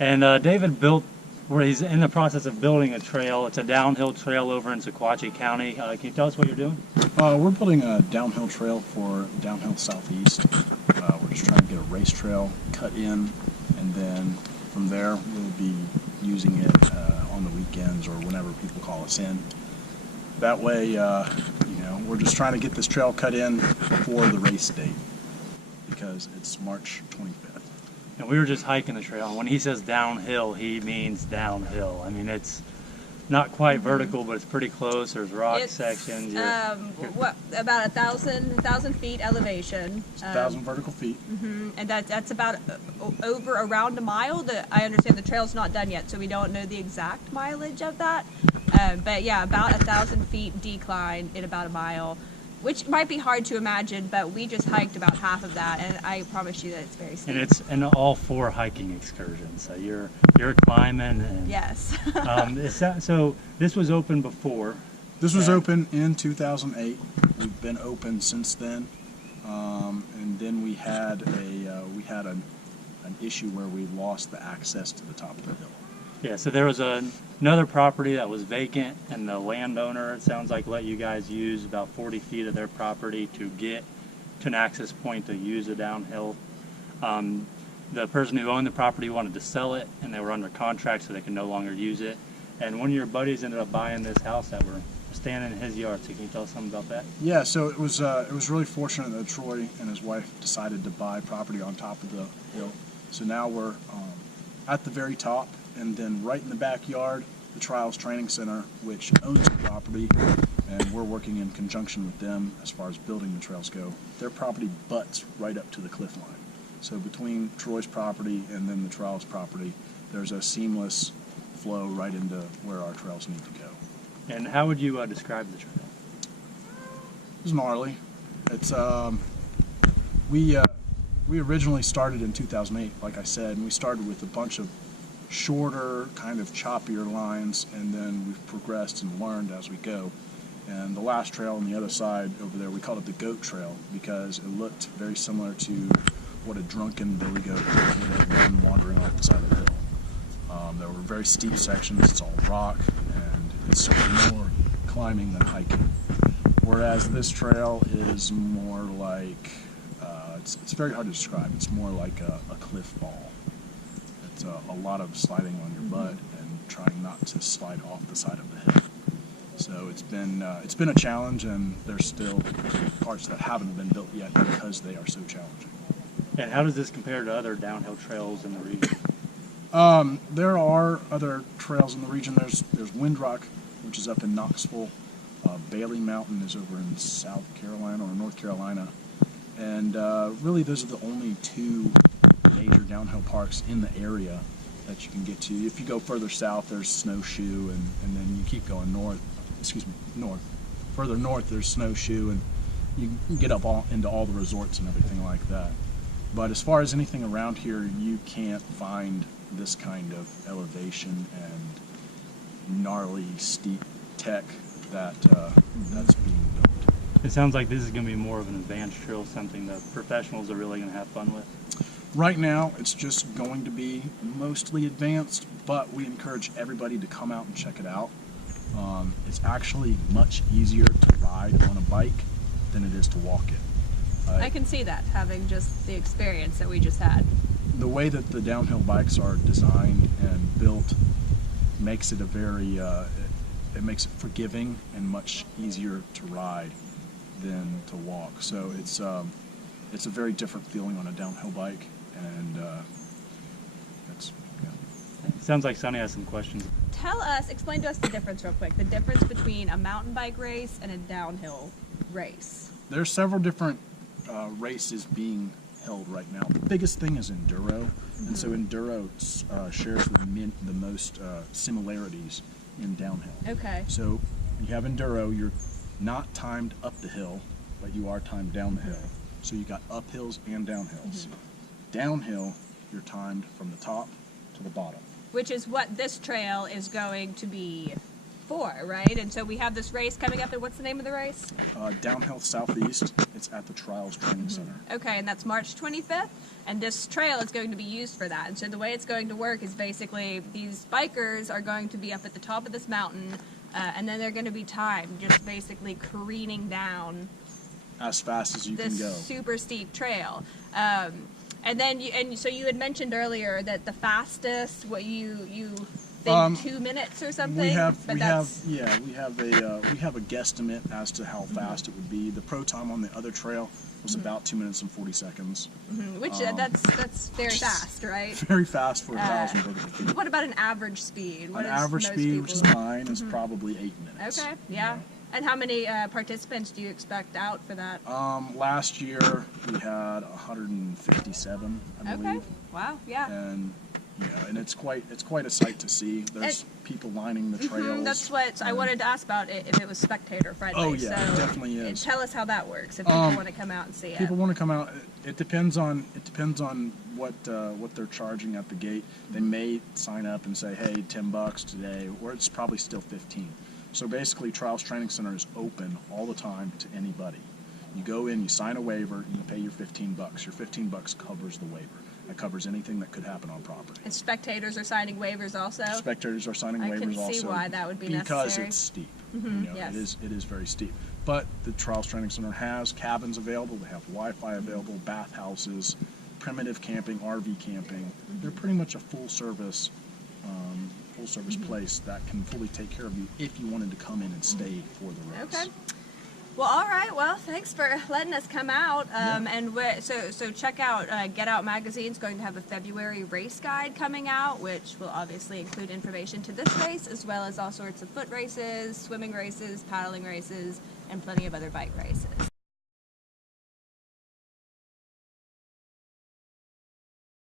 And David built, where he's in the process of building a trail. It's a downhill trail over in Sequatchie County. Can you tell us what you're doing? We're building a downhill trail for downhill southeast. We're just trying to get a race trail cut in, and then from there we'll be using it on the weekends or whenever people call us in. That way, we're just trying to get this trail cut in before the race date, because it's March 25th. And we were just hiking the trail, and when he says downhill, he means downhill. I mean, it's not quite vertical, but it's pretty close. There's rock sections. About 1,000 feet elevation. It's 1,000 vertical feet. And that's about around a mile. I understand the trail's not done yet, so we don't know the exact mileage of that. But yeah, about 1,000 feet decline in about a mile, which might be hard to imagine, but we just hiked about half of that, and I promise you that it's very steep. And it's in all 4 hiking excursions, so you're climbing. And, yes. So this was open before. This was open in 2008. We've been open since then, and then we had an issue where we lost the access to the top of the hill. Yeah, so there was another property that was vacant, and the landowner, it sounds like, let you guys use about 40 feet of their property to get to an access point to use a downhill. The person who owned the property wanted to sell it, and they were under contract, so they could no longer use it. And one of your buddies ended up buying this house that we're standing in his yard. So can you tell us something about that? Yeah, so it was really fortunate that Troy and his wife decided to buy property on top of the hill. So now we're at the very top. And then right in the backyard, the Trials Training Center, which owns the property, and we're working in conjunction with them as far as building the trails go. Their property butts right up to the cliff line. So between Troy's property and then the Trials property, there's a seamless flow right into where our trails need to go. And how would you describe the trail? It's gnarly. It's we originally started in 2008, like I said, and we started with a bunch of shorter, kind of choppier lines, and then we've progressed and learned as we go. And the last trail on the other side over there, we called it the Goat Trail because it looked very similar to what a drunken billy goat would have been wandering off the side of the hill. There were very steep sections, it's all rock, and it's more climbing than hiking. Whereas this trail is more like, it's very hard to describe, it's more like a cliff fall. It's a lot of sliding on your butt and trying not to slide off the side of the hill. So it's been a challenge, and there's still parts that haven't been built yet because they are so challenging. And how does this compare to other downhill trails in the region? There are other trails in the region. There's Windrock, which is up in Knoxville. Bailey Mountain is over in South Carolina or North Carolina. And really those are the only 2 major downhill parks in the area that you can get to. If you go further south, there's Snowshoe, and then you keep going north. Further north, there's Snowshoe, and you can get up into all the resorts and everything like that. But as far as anything around here, you can't find this kind of elevation and gnarly, steep tech that's being built. It sounds like this is going to be more of an advanced trail, something that professionals are really going to have fun with. Right now, it's just going to be mostly advanced, but we encourage everybody to come out and check it out. It's actually much easier to ride on a bike than it is to walk it. I can see that, having just the experience that we just had. The way that the downhill bikes are designed and built makes it it makes it forgiving and much easier to ride than to walk. So it's a very different feeling on a downhill bike, and Sounds like Sunny has some questions. Explain to us the difference real quick, the difference between a mountain bike race and a downhill race. There's several different races being held right now. The biggest thing is enduro, and so enduro shares the most similarities in downhill. Okay. So you have enduro, you're not timed up the hill, but you are timed down the hill. So you got uphills and downhills. Downhill, you're timed from the top to the bottom. Which is what this trail is going to be before, right? And so we have this race coming up, and what's the name of the race? Downhill Southeast. It's at the Trials Training Center. Okay, and that's March 25th, and this trail is going to be used for that. And so the way it's going to work is basically these bikers are going to be up at the top of this mountain, and then they're going to be timed, just basically careening down As fast as you this can go. super steep trail. And then, so you had mentioned earlier that the fastest, what you think 2 minutes or something. We have but a guesstimate as to how fast it would be. The pro time on the other trail was about 2 minutes and 40 seconds. Which that's very fast, right? Very fast for 1,000 vertical feet. What about an average speed? What An is average most speed, which is people- mine, is probably 8 minutes. Okay, yeah. And how many participants do you expect out for that? Last year we had 157, I believe. Okay. Wow. Yeah. And and it's quite a sight to see. There's people lining the trails. That's what I wanted to ask about. If it was spectator friendly. Oh, yeah, so it definitely is. Tell us how that works. If people want to come out and see it. People want to come out. It depends on what they're charging at the gate. They may sign up and say, hey, $10 today, or it's probably still 15. So basically, Trials Training Center is open all the time to anybody. You go in, you sign a waiver, and you pay your $15. Your $15 covers the waiver. That covers anything that could happen on property. And spectators are signing waivers also. Spectators are signing I waivers can see also. why that would be because necessary. it's steep. Yes. It is very steep. But the Trials Training Center has cabins available. They have Wi-Fi available, bathhouses, primitive camping, RV camping. They're pretty much a full service place that can fully take care of you if you wanted to come in and stay for the race. Okay. Well, all right. Well, thanks for letting us come out. And so check out Get Out Magazine's going to have a February race guide coming out, which will obviously include information to this race, as well as all sorts of foot races, swimming races, paddling races, and plenty of other bike races.